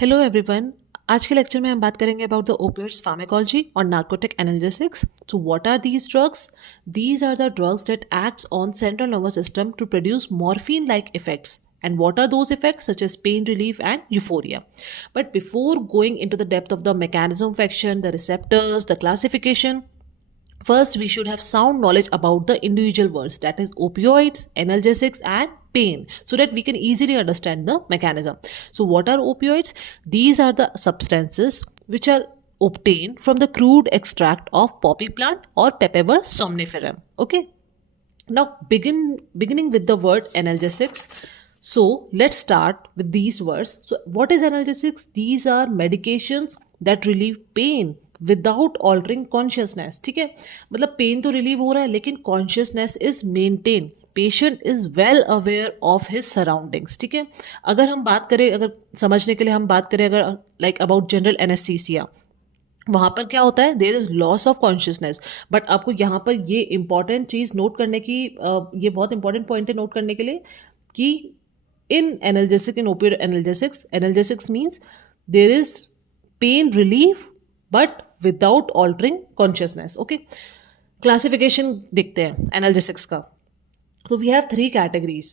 Hello everyone. आज के lecture में हम बात करेंगे अबाउट द ओपियोइड्स फार्माकोलॉजी और नार्कोटिक एनाल्जेसिक्स। तो what are these drugs? These are the drugs that acts on central nervous system to produce morphine like effects. And what are those effects such as pain relief and euphoria? But before going into the depth of the mechanism of action, the receptors, the classification, first we should have sound knowledge about the individual words, that is opioids, analgesics and pain, so that we can easily understand the mechanism. So what are opioids? These are the substances which are obtained from the crude extract of poppy plant or Papaver somniferum. Okay, now beginning with the word analgesics. So let's start with these words. So what is analgesics? These are medications that relieve pain without altering consciousness. ठीक है, मतलब pen तो relieve हो रहा है लेकिन consciousness is maintain. Patient is well aware of his surroundings. ठीक है, अगर हम बात करें, अगर समझने के लिए हम बात करें अगर लाइक अबाउट जनरल एनेस्थीसिया, वहाँ पर क्या होता है, there is loss of consciousness. But आपको यहाँ पर ये इंपॉर्टेंट चीज़ नोट करने की, ये बहुत इंपॉर्टेंट पॉइंट है नोट करने के लिए कि in analgesic, in opioid analgesics, analgesics means there is pain relief but without altering consciousness. Okay, classification देखते हैं एनाल्जेसिक्स का. तो we have 3 categories.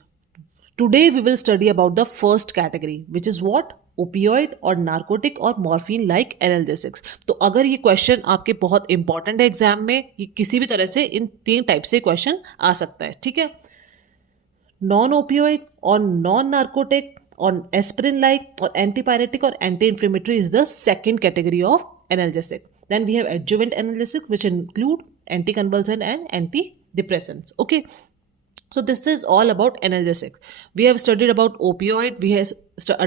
Today we will study about the first category which is what, opioid और narcotic और morphine like analgesics. तो अगर ये question आपके बहुत इंपॉर्टेंट है एग्जाम में, ये किसी भी तरह से इन 3 टाइप से क्वेश्चन आ सकता है. ठीक है, नॉन ओपियोइड और नॉन नार्कोटिक और एस्पिरिन लाइक और एंटीपायरेटिक और anti inflammatory is the second category of analgesic. Then we have adjuvant analgesic which include anticonvulsant and antidepressants. Okay, so this is all about analgesic. We have studied about opioid, we have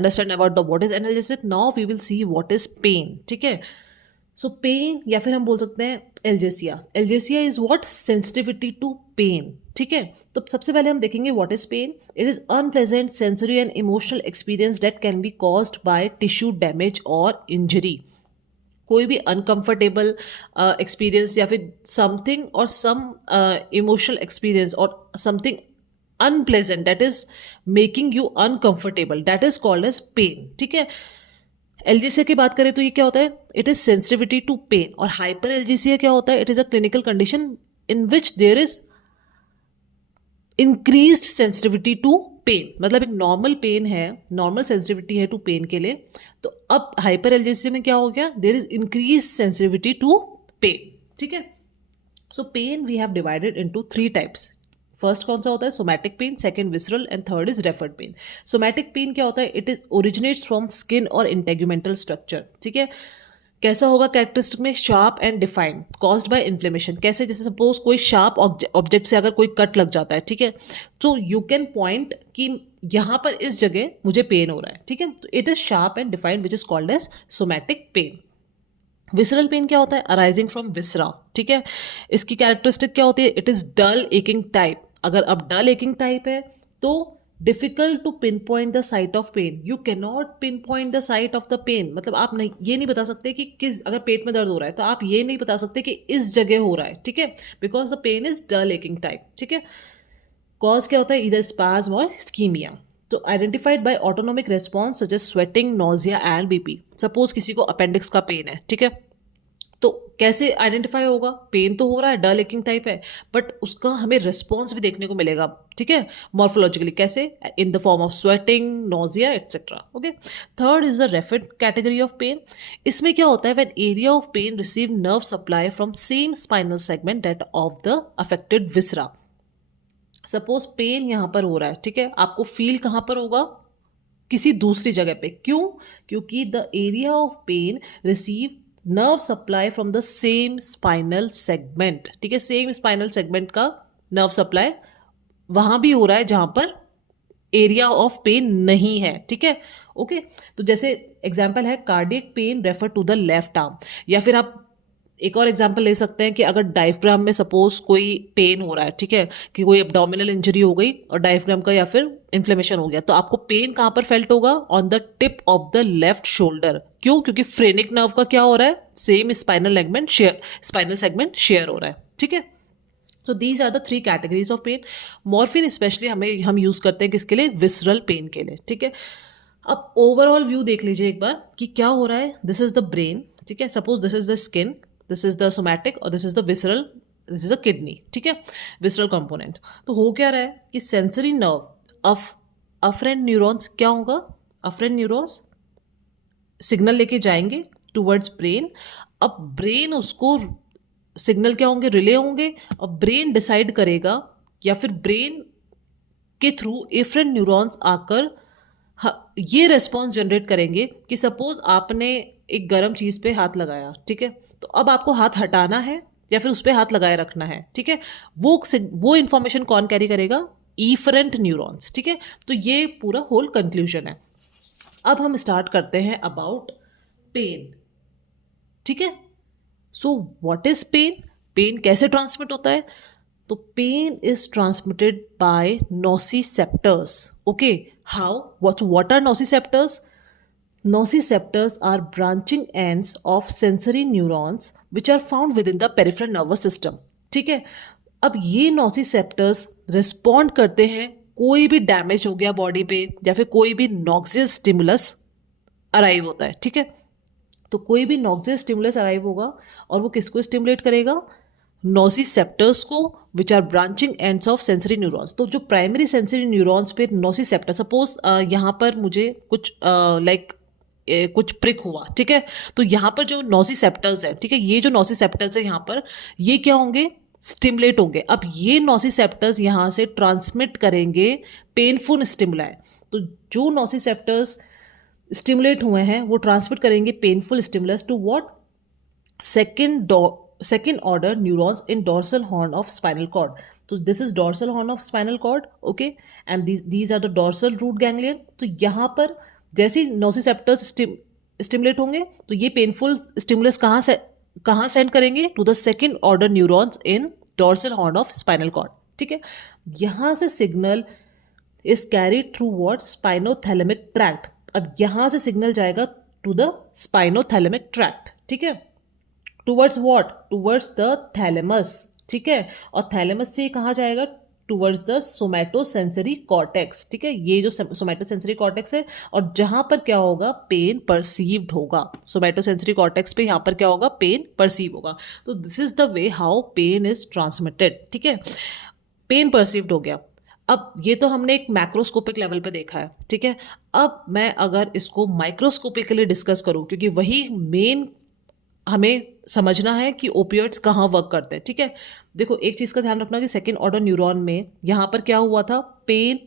understand about the what is analgesic. Now we will see what is pain. ठीक है, so pain या फिर हम बोल सकते हैं algesia. Algesia is what, sensitivity to pain. ठीक है, तो सबसे पहले हम देखेंगे what is pain. It is unpleasant sensory and emotional experience that can be caused by tissue damage और इंजरी. कोई भी अनकंफर्टेबल एक्सपीरियंस या फिर समथिंग और सम इमोशनल एक्सपीरियंस और something unpleasant that is making you uncomfortable, that is called as pain. ठीक है, एलजीसिया की बात करें तो ये क्या होता है, it is sensitivity to pain. और हाइपर एलजीसिया क्या होता है, it is a clinical condition in which there is increased sensitivity to pain. मतलब एक नॉर्मल पेन है, नॉर्मल सेंसिटिविटी है टू पेन के लिए, तो अब हाइपर एल्जेसिया में क्या हो गया, there is increase sensitivity to pain. ठीक है, so pain we have divided into 3 types. First कौन सा होता है, somatic pain, second visceral and third is referred pain. Somatic pain क्या होता है, it is originates from skin और इंटेगुमेंटल स्ट्रक्चर. ठीक है, कैसा होगा कैरेक्टरिस्टिक में, sharp and defined, caused by inflammation. कैसे, जैसे सपोज कोई शार्प ऑब्जेक्ट से अगर कोई कट लग जाता है, ठीक है, तो यू कैन पॉइंट कि यहाँ पर इस जगह मुझे पेन हो रहा है. ठीक है, तो it is sharp and defined which is called as somatic pain. Visceral pain क्या होता है, अराइजिंग फ्रॉम विसरा. ठीक है, इसकी कैरेक्टरिस्टिक क्या होती है, it is dull aching type. अगर अब डल एकिंग टाइप है तो difficult to pinpoint the site of pain. You can not pinpoint the site of the pain. मतलब आप नहीं, ये नहीं बता सकते कि किस, अगर पेट में दर्द हो रहा है तो आप ये नहीं बता सकते कि इस जगह हो रहा है. ठीक है, because the pain is dull aching type. ठीक है, कॉज क्या होता है, इधर स्पाज्म और स्कीमिया. तो identified by autonomic response such as sweating, nausea and BP. Suppose किसी को अपेंडिक्स का पेन है, ठीक है, तो कैसे आइडेंटिफाई होगा, पेन तो हो रहा है, डल एकिंग टाइप है, बट उसका हमें रिस्पॉन्स भी देखने को मिलेगा. ठीक है, मॉर्फोलॉजिकली कैसे, in the form of sweating, nausea etcetera. Okay, third is the referred category of pain. इसमें क्या होता है, when area of pain receive nerve supply from same spinal segment that of the affected viscera. Suppose pain यहाँ पर हो रहा है, ठीक है, आपको फील कहाँ पर होगा, किसी दूसरी जगह पे. क्यों, क्योंकि the area of pain receive nerve supply from the same spinal segment. ठीक है, सेम स्पाइनल सेगमेंट का नर्व सप्लाई वहां भी हो रहा है जहां पर एरिया ऑफ पेन नहीं है. ठीक है, ओके, तो जैसे एग्जांपल है cardiac pain refer to the left arm. या फिर आप एक और एग्जांपल ले सकते हैं कि अगर डायफ्राम में सपोज कोई पेन हो रहा है, ठीक है, कि कोई एब्डोमिनल इंजरी हो गई और डायफ्राम का या फिर इन्फ्लेमेशन हो गया, तो आपको पेन कहाँ पर फेल्ट होगा, on the tip of the left shoulder. क्यों, क्योंकि फ्रेनिक नर्व का क्या हो रहा है, सेम स्पाइनल सेगमेंट शेयर हो रहा है. ठीक है, तो these are the 3 categories of pain. Morphine especially हम यूज करते हैं किसके लिए, विसरल पेन के लिए. ठीक है, अब ओवरऑल व्यू देख लीजिए एक बार कि क्या हो रहा है. दिस इज द ब्रेन, ठीक है. Suppose this is the skin, this is the somatic और this is the visceral, this is the kidney, ठीक है. Visceral component. तो हो क्या रहा है कि सेंसरी नर्व अफरेंट न्यूरॉन्स क्या होगा, अफरेंट न्यूरॉन्स सिग्नल लेके जाएंगे टूवर्ड्स ब्रेन. अब ब्रेन उसको सिग्नल क्या होंगे, रिले होंगे. और ब्रेन डिसाइड करेगा या फिर ब्रेन के थ्रू एफरेंट न्यूरॉन्स आकर ये रेस्पॉन्स जनरेट करेंगे कि सपोज आपने एक गर्म चीज़ पे हाथ लगाया, ठीक है. तो अब आपको हाथ हटाना है या फिर उस पर हाथ लगाए रखना है, ठीक है. वो इन्फॉर्मेशन कौन कैरी करेगा, इफरेंट न्यूरॉन्स, ठीक है. तो ये पूरा होल कंक्लूजन है. अब हम स्टार्ट करते हैं अबाउट पेन, ठीक है. So what is pain, pain कैसे ट्रांसमिट होता है. तो pain is transmitted by nociceptors. Okay, how, what are nociceptors? Nociceptors are branching ends of sensory neurons which are found within the peripheral nervous system, ठीक है. अब ये nociceptors respond करते हैं कोई भी डैमेज हो गया बॉडी पे या फिर कोई भी नॉक्सियस स्टिमुलस अराइव होता है, ठीक है. तो कोई भी नॉक्सियस स्टिमुलस अराइव होगा और वो किसको स्टिमुलेट करेगा, नोसिसेप्टर्स को, which are branching ends of sensory neurons. तो जो प्राइमरी सेंसरी न्यूरॉन्स पे नोसिसेप्टर, सपोज यहाँ पर मुझे कुछ कुछ प्रिक हुआ, ठीक है. तो यहाँ पर जो नोसिसेप्टर्स है, ठीक है, ये जो नोसिसेप्टर्स है यहाँ पर, ये क्या होंगे, स्टिमुलेट होंगे. अब ये नोसिसेप्टर्स यहाँ से ट्रांसमिट करेंगे पेनफुल स्टिमुलाई. तो जो नोसिसेप्टर्स स्टिमुलेट हुए हैं वो ट्रांसमिट करेंगे painful stimulus to what, second order neurons in dorsal horn of spinal cord. So this is dorsal horn of spinal cord, okay, and these are the dorsal root ganglion. तो यहाँ पर जैसे nociceptors stimulate होंगे तो ये painful stimulus कहाँ send करेंगे, to the second order neurons in dorsal horn of spinal cord, ठीक है. यहाँ से signal is carried through what, spinothalamic tract. अब यहाँ से सिग्नल जाएगा टू द स्पाइनोथैलेमिक ट्रैक्ट, ठीक है. Towards what, towards the thalamus, ठीक है. और थैलेमस से कहाँ जाएगा, टूवर्ड्स द सोमैटोसेंसरी कॉर्टेक्स, ठीक है. ये जो सोमैटोसेंसरी कॉर्टेक्स है और जहाँ पर क्या होगा, पेन परसीव्ड होगा. सोमैटोसेंसरी कॉर्टेक्स पे यहाँ पर क्या होगा, पेन परसीव होगा. तो this is the way how pain is transmitted, ठीक है. पेन परसीव्ड हो गया. अब ये तो हमने एक मैक्रोस्कोपिक लेवल पे देखा है, ठीक है. अब मैं अगर इसको माइक्रोस्कोपिकली डिस्कस करूँ, क्योंकि वही मेन हमें समझना है कि ओपियोइड्स कहाँ वर्क करते हैं, ठीक है. देखो एक चीज़ का ध्यान रखना कि सेकेंड ऑर्डर न्यूरॉन में यहाँ पर क्या हुआ था, पेन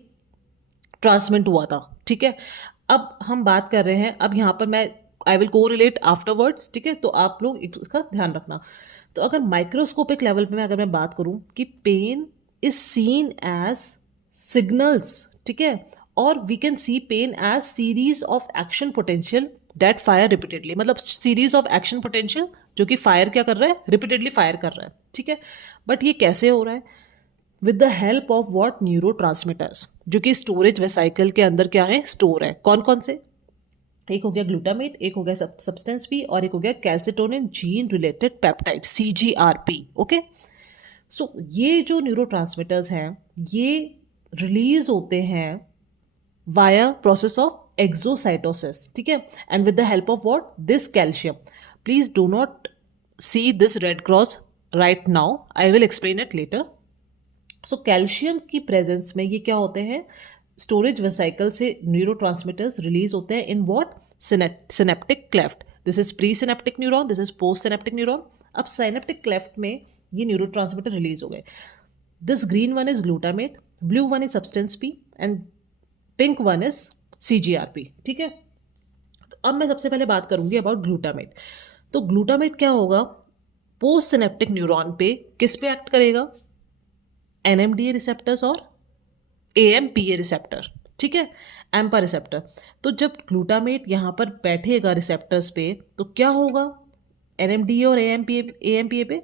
ट्रांसमिट हुआ था, ठीक है. अब हम बात कर रहे हैं, अब यहाँ पर मैं आई विल को रिलेट आफ्टरवर्ड्स, ठीक है. तो आप लोग इसका ध्यान रखना. तो अगर माइक्रोस्कोपिक लेवल पे अगर मैं बात करूँ कि pain is seen as signals, ठीक है, और we can see pain as series of action potential that fire repeatedly. मतलब सीरीज ऑफ एक्शन पोटेंशियल जो कि फायर क्या कर रहा है, रिपीटेडली फायर कर रहा है, ठीक है. बट ये कैसे हो रहा है, with the help of what, neuro transmitters, जो कि स्टोरेज वेसाइकल के अंदर क्या है, स्टोर है. कौन कौन से, एक हो गया ग्लूटामेट, एक हो गया सब्सटेंस पी और एक हो गया calcitonin gene related peptide, CGRP, okay. So ये जो न्यूरो ट्रांसमीटर्स हैं ये रिलीज होते हैं वाया प्रोसेस ऑफ एक्सोसाइटोसिस, ठीक है. And with the help of what, this calcium. Please do not see this red cross right now, I will explain it later. So calcium की presence में ये क्या होते हैं, स्टोरेज वेसाइकल से neurotransmitters release होते हैं in what, synaptic cleft. This is pre synaptic neuron, this is post synaptic neuron. अब सिनेप्टिक क्लेफ्ट में ये न्यूरोट्रांसमीटर रिलीज हो गए. This green one is glutamate, blue one is substance P and pink one is CGRP, ठीक है. तो अब मैं सबसे पहले बात करूंगी अबाउट ग्लूटामेट. तो ग्लूटामेट क्या होगा, पोस्ट सिनेप्टिक न्यूरॉन पे किस पे एक्ट करेगा, NMDA रिसेप्टर्स और AMPA रिसेप्टर, ठीक है, एम्पा रिसेप्टर. तो जब ग्लूटामेट यहाँ पर बैठेगा रिसेप्टर्स पे तो क्या होगा, NMDA और AMPA पे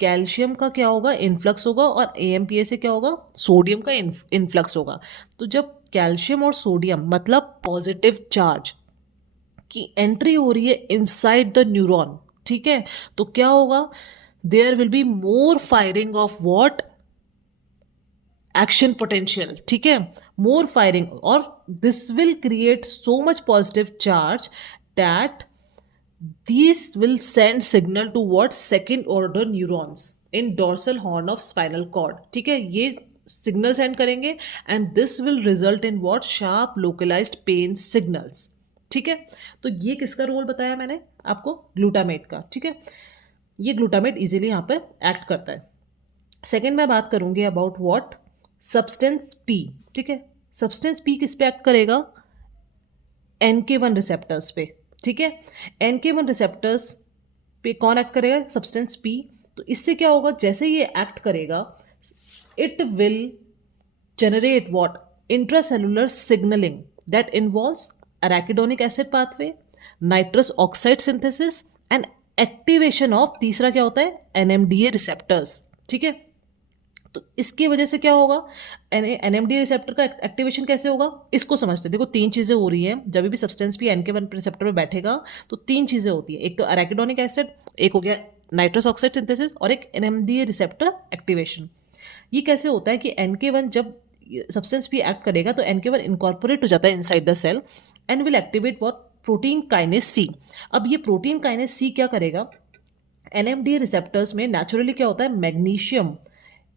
कैल्शियम का क्या होगा, इन्फ्लक्स होगा और AMPA से क्या होगा, सोडियम का इन्फ्लक्स होगा. तो जब कैल्शियम और सोडियम मतलब पॉजिटिव चार्ज की एंट्री हो रही है इनसाइड द न्यूरॉन, ठीक है, तो क्या होगा, there will be more firing of what, action potential, ठीक है, मोर फायरिंग, और this will create so much positive charge that these will send signal to what second order neurons in dorsal horn of spinal cord, ठीक है, ये signal send करेंगे and this will result in what sharp localised pain signals, ठीक है। तो ये किसका role बताया मैंने आपको, ग्लूटामेट का, ठीक है, ये ग्लूटामेट इजीली यहाँ पे एक्ट करता है। सेकेंड मैं बात करूंगी अबाउट व्हाट सब्सटेंस पी, ठीक है, सब्सटेंस पी किस पे एक्ट करेगा, NK1 रिसेप्टर्स पे, ठीक है, NK1 रिसेप्टर्स पे कौन एक्ट करेगा, सब्सटेंस पी। तो इससे क्या होगा, जैसे ये एक्ट करेगा it will generate what intracellular signaling that involves arachidonic acid pathway, nitrous oxide synthesis and activation of तीसरा क्या होता है NMDA receptors, ठीक है। तो इसकी वजह से क्या होगा, NMDA रिसेप्टर का एक्टिवेशन कैसे होगा, इसको समझते हैं। देखो तीन चीज़ें हो रही हैं जब भी सब्सटेंस भी NK1 रिसेप्टर पे बैठेगा, तो तीन चीज़ें होती है, एक तो अराकिडोनिक एसिड, एक हो गया नाइट्रस ऑक्साइड सिंथेसिस और एक NMDA रिसेप्टर एक्टिवेशन। ये कैसे होता है कि NK1 जब सब्सटेंस भी एक्ट करेगा तो NK1 इनकॉर्पोरेट हो जाता है inside the cell and will activate what protein kinase C. अब ये प्रोटीन काइनेज सी क्या करेगा, NMDA रिसेप्टर्स में नेचुरली क्या होता है, magnesium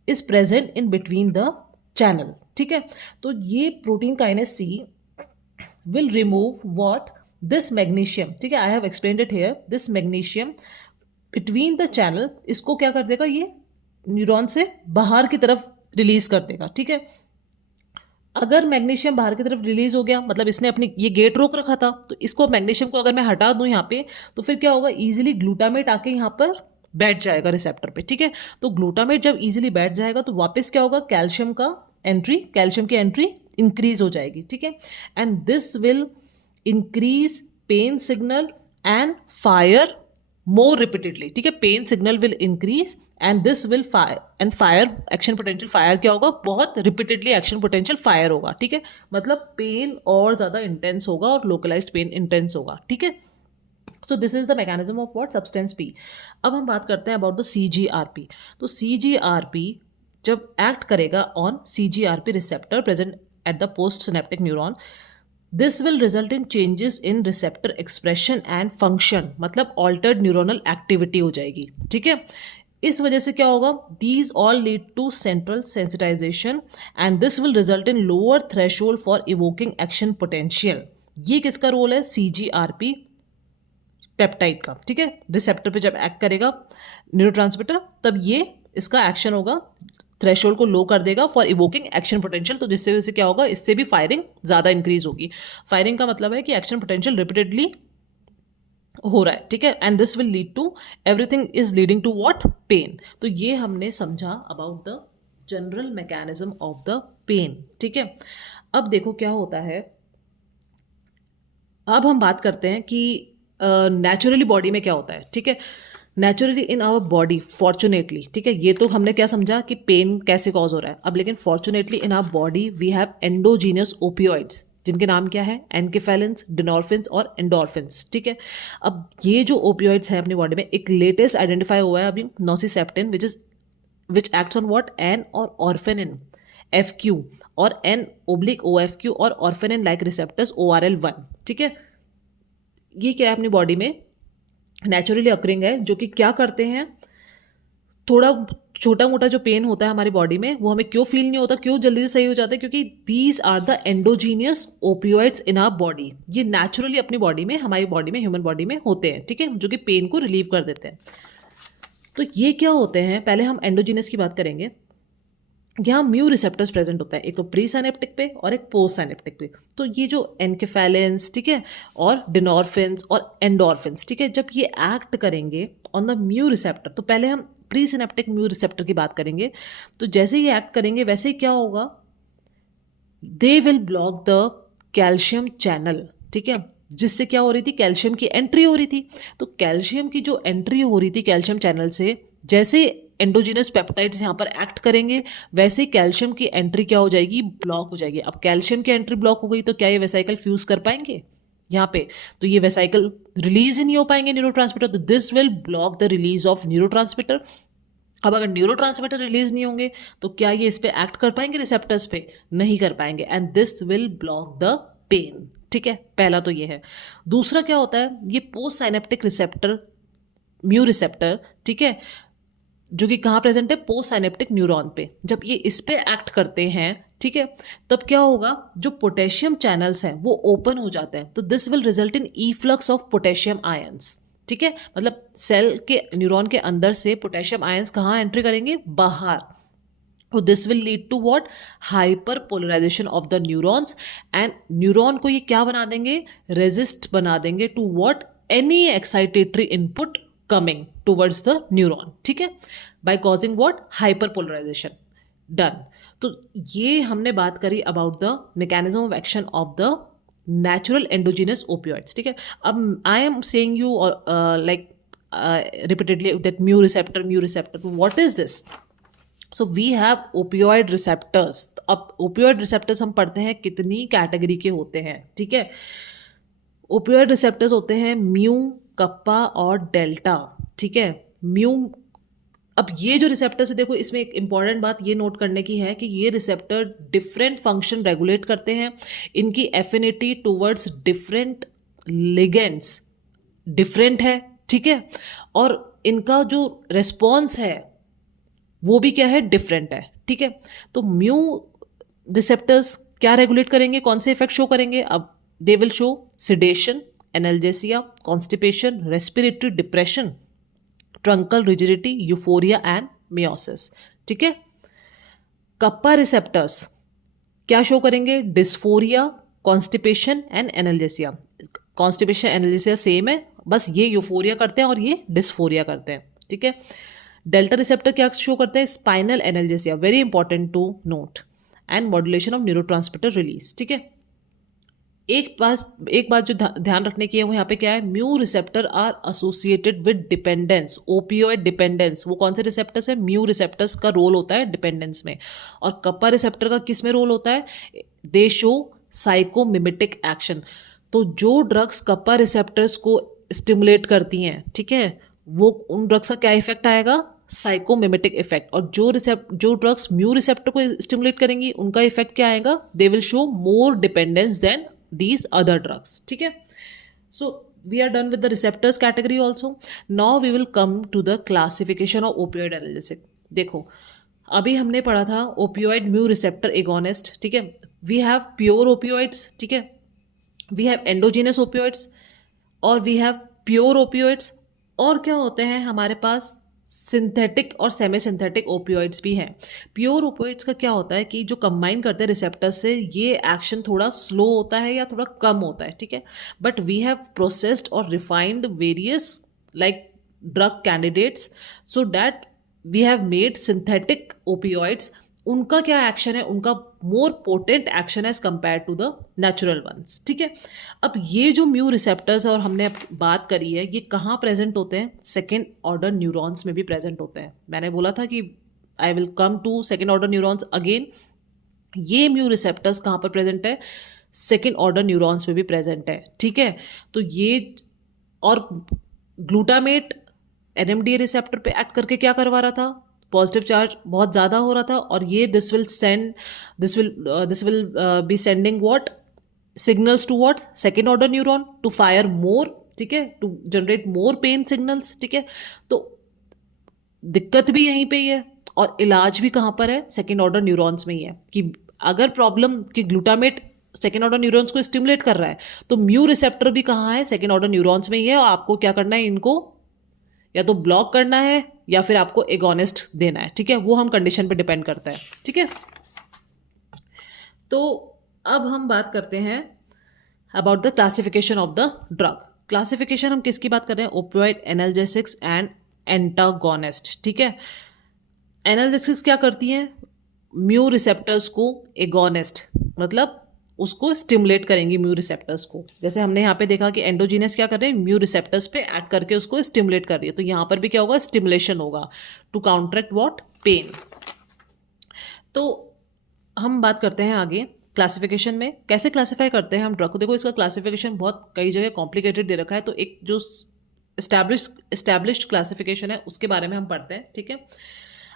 is present in between the channel, ठीक है। तो ये protein kinase C will remove what this magnesium, ठीक है, I have explained it here, this magnesium between the channel, इसको क्या कर देगा, ये न्यूरॉन से बाहर की तरफ रिलीज कर देगा, ठीक है। अगर मैग्नीशियम बाहर की तरफ रिलीज हो गया, मतलब इसने अपनी ये गेट रोक रखा था, तो इसको मैग्नीशियम को अगर मैं हटा दूं यहाँ पे, तो फिर क्या होगा, इजीली ग्लूटामेट आके यहाँ पर बैठ जाएगा रिसेप्टर पे, ठीक है। तो ग्लूटामेट जब इजीली बैठ जाएगा तो वापस क्या होगा, कैल्शियम की एंट्री इंक्रीज हो जाएगी, ठीक है, and this will increase pen signal and fire more repeatedly, ठीक है, pen signal will increase and this will fire and fire action potential, fire क्या होगा, बहुत रिपीटेडली एक्शन पोटेंशियल फायर होगा, ठीक है, मतलब पेन और ज़्यादा इंटेंस होगा और लोकलाइज्ड पेन इंटेंस होगा, ठीक है। So this is the mechanism of what substance P. अब हम बात करते हैं अबाउट द CGRP। तो CGRP जब एक्ट करेगा on CGRP receptor present at the postsynaptic neuron, this will result in changes in receptor expression and function, मतलब altered neuronal activity हो जाएगी, ठीक है। इस वजह से क्या होगा, these all lead to central sensitisation and this will result in lower threshold for evoking action potential. ये किसका रोल है, CGRP पेप्टाइड का, ठीक है, रिसेप्टर पे जब एक्ट करेगा न्यूरोट्रांसमीटर, तब ये इसका एक्शन होगा, थ्रेशोल्ड को लो कर देगा फॉर इवोकिंग एक्शन पोटेंशियल। तो जिससे वजह से क्या होगा, इससे भी फायरिंग ज़्यादा इंक्रीज होगी। फायरिंग का मतलब है कि एक्शन पोटेंशियल रिपीटेडली हो रहा है, ठीक है, and this will lead to everything is leading to what, pain. तो ये हमने समझा about the general mechanism of the pain, ठीक है। अब देखो क्या होता है, अब हम बात करते हैं कि नेचुरली बॉडी में क्या होता है, ठीक है। Naturally in our body fortunately, ठीक है, ये तो हमने क्या समझा कि पेन कैसे कॉज हो रहा है। अब लेकिन fortunately in our body we have endogenous opioids, जिनके नाम क्या है, एनकेफेलिन्स, डिनॉर्फिन्स और एंडोर्फिन्स, ठीक है। अब ये जो ओपियोइड्स हैं अपनी बॉडी में, एक लेटेस्ट आइडेंटिफाई हुआ है अभी, nociceptin, which acts on what, N और ऑर्फेनिन FQ और N/OFQ और ऑर्फेनिन लाइक रिसेप्टर्स ORL1, ठीक है। ये क्या है अपनी बॉडी में नेचुरली अकरिंग है, जो कि क्या करते हैं, थोड़ा छोटा मोटा जो पेन होता है हमारी बॉडी में वो हमें क्यों फील नहीं होता, क्यों जल्दी से सही हो जाता है, क्योंकि these are the endogenous opioids in our body. ये नेचुरली अपनी बॉडी में, हमारी बॉडी में, ह्यूमन बॉडी में होते हैं, ठीक है, जो कि पेन को रिलीव कर देते हैं। तो ये क्या होते हैं, पहले हम एंडोजीनियस की बात करेंगे। यहाँ म्यू रिसेप्टर्स प्रेजेंट होता है, एक तो प्री साइनेप्टिक पे और एक पोस्ट साइनेप्टिक पे। तो ये जो एनकेफेलिन्स, ठीक है, और डिनॉर्फिन्स और एंडोर्फिन्स, ठीक है, जब ये एक्ट करेंगे ऑन द म्यू रिसेप्टर, तो पहले हम प्री सिनेप्टिक म्यू रिसेप्टर की बात करेंगे। तो जैसे ही एक्ट करेंगे वैसे ही क्या होगा, they will block the calcium channel, ठीक है, जिससे क्या हो रही थी, कैल्शियम की एंट्री हो रही थी। तो कैल्शियम की जो एंट्री हो रही थी कैल्शियम चैनल से, जैसे एंडोजीनस पेप्टाइड्स यहाँ पर एक्ट करेंगे वैसे ही कैल्शियम की एंट्री क्या हो जाएगी, ब्लॉक हो जाएगी। अब कैल्शियम की एंट्री ब्लॉक हो गई तो क्या ये वेसाइकल फ्यूज कर पाएंगे यहाँ पे, तो ये वेसाइकल रिलीज ही नहीं हो पाएंगे न्यूरोट्रांसमीटर, तो this will block the release of neurotransmitter अब अगर न्यूरोट्रांसमीटर रिलीज नहीं होंगे तो क्या ये इस पे एक्ट कर पाएंगे रिसेप्टर्स पे? नहीं कर पाएंगे, and this will block the pain. ठीक है, पहला तो ये है। दूसरा क्या होता है, ये post synaptic receptor, mu receptor, ठीक है, जो कि कहाँ प्रेजेंट है? पोस्ट साइनेप्टिक न्यूरॉन पे। जब ये इस पे एक्ट करते हैं, ठीक है, तब क्या होगा, जो पोटेशियम चैनल्स हैं वो ओपन हो जाते हैं, तो this will result in efflux of potassium ions. ठीक है, मतलब सेल के, न्यूरॉन के अंदर से पोटेशियम आयंस कहाँ एंट्री करेंगे? बाहर। तो this will lead to what? Hyperpolarisation of the neurons, and neuron को ये क्या बना देंगे? रेजिस्ट बना देंगे to what? Any excitatory input coming towards the neuron. ठीक है, by causing what? Hyperpolarisation. Done. तो ये हमने बात करी about the mechanism of action of the natural endogenous opioids. ठीक है, अब I am saying you like repeatedly that mu receptor, what is this? So we have opioid receptors। अब opioid receptors हम पढ़ते हैं कितनी कैटेगरी के होते हैं। ठीक है, opioid receptors होते हैं म्यू, कप्पा और डेल्टा। ठीक है, म्यू, अब ये जो रिसेप्टर्स है, देखो इसमें एक इंपॉर्टेंट बात ये नोट करने की है कि ये रिसेप्टर डिफरेंट फंक्शन रेगुलेट करते हैं, इनकी affinity towards different ligands different है। ठीक है, और इनका जो रेस्पॉन्स है वो भी क्या है? डिफरेंट है। ठीक है, तो म्यू रिसेप्टर्स क्या रेगुलेट करेंगे, कौन से इफेक्ट शो करेंगे? अब दे will show sedation, analgesia, constipation, respiratory depression, truncal rigidity, euphoria and meiosis. ठीक है, कप्पा रिसेप्टर्स क्या शो करेंगे? Dysphoria, constipation and analgesia. Constipation analgesia same है, बस ये यूफोरिया करते हैं और ये डिस्फोरिया करते हैं। ठीक है, डेल्टा रिसेप्टर क्या शो करते हैं? Spinal analgesia, very important to note, and modulation of neurotransmitter release. ठीक है, एक बात जो ध्यान रखने की है वो यहाँ पे क्या है? Mu receptor are associated with dependence, opioid dependence. वो कौन से रिसेप्टर्स है? म्यू रिसेप्टर्स का रोल होता है डिपेंडेंस में। और कप्पा रिसेप्टर का किस में रोल होता है? They show psychomimetic action. तो जो ड्रग्स कप्पा रिसेप्टर्स को स्टिमुलेट करती हैं, ठीक है, वो उन ड्रग्स का क्या इफेक्ट आएगा? Psychomimetic effect. और जो ड्रग्स म्यू रिसेप्टर को स्टिमुलेट करेंगी उनका इफेक्ट क्या आएगा? They will show more dependence than these other drugs। ठीक है, so we are done with the receptors category also। now we will come to the classification of opioid analgesic। देखो, अभी हमने पढ़ा था opioid mu receptor agonist। ठीक है, we have pure opioids, ठीक है, we have endogenous opioids और we have pure opioids, और क्या होते हैं हमारे पास? सिंथेटिक और सेमी सिंथेटिक ओपियोइड्स भी हैं। प्योर ओपियोइड्स का क्या होता है कि जो कंबाइन करते हैं रिसेप्टर से, ये एक्शन थोड़ा स्लो होता है या थोड़ा कम होता है। ठीक है, बट वी हैव प्रोसेस्ड और refined various like drug candidates so that we have made synthetic opioids. उनका क्या एक्शन है? उनका more potent action as compare to the natural ones. ठीक है, अब ये जो म्यू रिसेप्टर्स और हमने बात करी है, ये कहाँ प्रेजेंट होते हैं? सेकेंड ऑर्डर न्यूरॉन्स में भी प्रेजेंट होते हैं। मैंने बोला था कि I will come to second order neurons again. ये म्यू रिसेप्टर्स कहाँ पर प्रेजेंट है? सेकेंड ऑर्डर न्यूरॉन्स में भी प्रेजेंट है। ठीक है, तो ये, और ग्लूटामेट एनएमडीए रिसेप्टर पे एक्ट करके क्या करवा रहा था? पॉजिटिव चार्ज बहुत ज़्यादा हो रहा था, और ये this will be sending what? Signals to what? Second order neuron to fire more. ठीक है, to generate more pain signals. ठीक है, तो दिक्कत भी यहीं पे ही है और इलाज भी कहाँ पर है? सेकेंड ऑर्डर न्यूरॉन्स में ही है। कि अगर प्रॉब्लम कि ग्लूटामेट सेकेंड ऑर्डर न्यूरॉन्स को स्टिमुलेट कर रहा है, तो म्यू रिसेप्टर भी कहाँ है? सेकेंड ऑर्डर न्यूरॉन्स में ही है, और आपको क्या करना है? इनको या तो ब्लॉक करना है या फिर आपको एगोनिस्ट देना है। ठीक है, वो हम कंडीशन पे डिपेंड करता है। ठीक है, तो अब हम बात करते हैं about the classification of the drug. Classification हम किसकी बात कर रहे हैं? Opioid analgesics and antagonist. ठीक है, एनाल्जेसिक्स क्या करती हैं? म्यू रिसेप्टर्स को एगोनिस्ट, मतलब उसको स्टिमुलेट करेंगी म्यू रिसेप्टर्स को। जैसे हमने यहाँ पे देखा कि एंडोजीनस क्या कर रहे हैं? म्यू रिसेप्टर्स पे एक्ट करके उसको स्टिमुलेट कर रही है। तो यहाँ पर भी क्या होगा? स्टिमुलेशन होगा टू काउंटरैक्ट व्हाट? पेन। तो हम बात करते हैं आगे क्लासिफिकेशन में। कैसे क्लासीफाई करते हैं हम ड्रग को? देखो, इसका क्लासिफिकेशन बहुत कई जगह कॉम्प्लिकेटेड दे रखा है, तो एक जो एस्टैब्लिश्ड क्लासिफिकेशन है उसके बारे में हम पढ़ते हैं। ठीक है,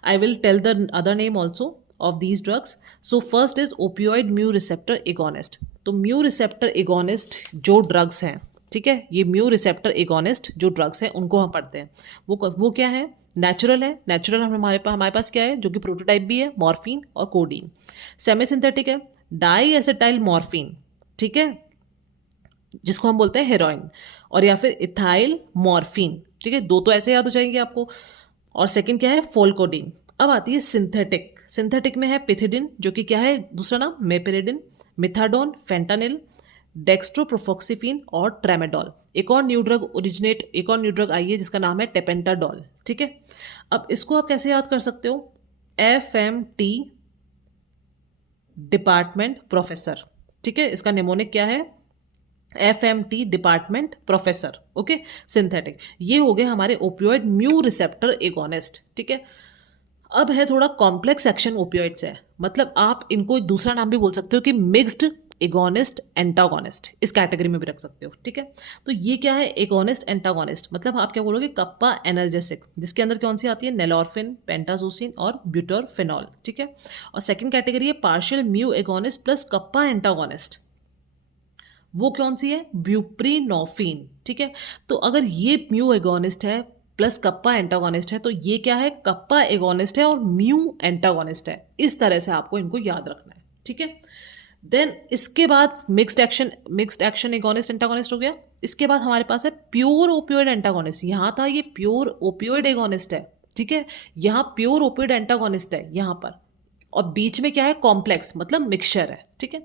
I will tell the other name also of these drugs. So first is opioid mu receptor agonist. तो म्यू रिसेप्टर एगोनिस्ट जो ड्रग्स हैं, ठीक है, ये म्यू रिसेप्टर एगोनिस्ट जो ड्रग्स हैं उनको हम पढ़ते हैं. वो क्या है? नेचुरल है. नेचुरल हमारे पास क्या है जो कि प्रोटोटाइप भी है? मॉर्फिन और कोडीन. सेमी सिंथेटिक है डाई एसिटाइल मॉर्फिन, ठीक है, जिसको हम बोलते हैं हेरोइन, और या फिर इथाइल मॉर्फिन, ठीक है, दो तो ऐसे याद हो जाएंगे आपको. और सेकंड क्या है? फोल्कोडीन. अब आती है सिंथेटिक. सिंथेटिक में है पिथिडिन, जो कि क्या है दूसरा नाम? मेपेरिडिन, मिथाडोन, फेंटानिल, डेक्स्ट्रोप्रोफोक्सिफिन और ट्रेमेडोल. एक और न्यू ड्रग आई है जिसका नाम है टेपेंटाडोल, ठीक है. अब इसको आप कैसे याद कर सकते हो? FMT डिपार्टमेंट प्रोफेसर, ठीक है, इसका निमोनिक क्या है? FMT department professor. Okay, synthetic. ये हो गए हमारे ओपियोइड म्यू रिसेप्टर एगोनिस्ट, ठीक है. अब है थोड़ा कॉम्प्लेक्स एक्शन ओपियोइड्स है, मतलब आप इनको एक दूसरा नाम भी बोल सकते हो कि मिक्स्ड एगोनिस्ट एंटागोनिस्ट, इस कैटेगरी में भी रख सकते हो, ठीक है. तो ये क्या है? एगोनिस्ट एंटागोनिस्ट, मतलब आप क्या बोलोगे? कप्पा एनाल्जेसिक, जिसके अंदर कौन सी आती है? नेलोरफिन, पेंटाजोसिन और ब्यूटोरफिनॉल, ठीक है. और सेकंड कैटेगरी है partial mu agonist plus kappa antagonist. वो कौन सी है? ब्यूप्रीनोफिन, ठीक है. तो अगर ये म्यू एगोनिस्ट है प्लस कप्पा एंटागोनिस्ट है, तो ये क्या है? कप्पा एगोनिस्ट है और म्यू एंटागोनिस्ट है. इस तरह से आपको इनको याद रखना है, ठीक है. देन इसके बाद मिक्स्ड एक्शन एगोनिस्ट एंटागोनिस्ट हो गया. इसके बाद हमारे पास है प्योर ओपियोइड एंटागोनिस्ट. यहाँ था ये प्योर ओपियोइड एगोनिस्ट है, ठीक है, यहाँ प्योर ओपियोइड एंटागोनिस्ट है यहाँ पर. और बीच में क्या है? कॉम्प्लेक्स, मतलब मिक्सचर है, ठीक है.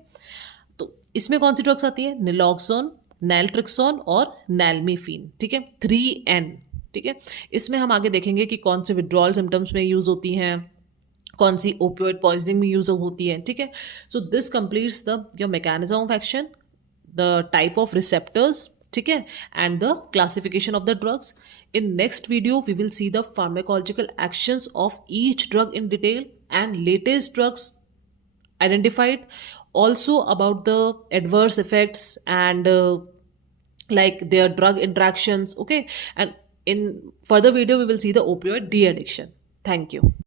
तो इसमें कौन सी ड्रग्स आती है? निलॉक्सोन, नैलट्रिक्सोन और नैल्मीफिन, ठीक है, 3N, ठीक है. इसमें हम आगे देखेंगे कि कौन से विड्रॉल सिम्टम्स में यूज़ होती हैं, कौन सी ओपियोइड पॉइजनिंग में यूज़ होती है, ठीक है. So this completes the your mechanism of action, the type of receptors, ठीक है, and the classification of the drugs. In next video we will see the pharmacological actions of each drug in detail and latest drugs identified, also about the adverse effects and like their drug interactions, okay. And in further video we will see the opioid de-addiction. Thank you.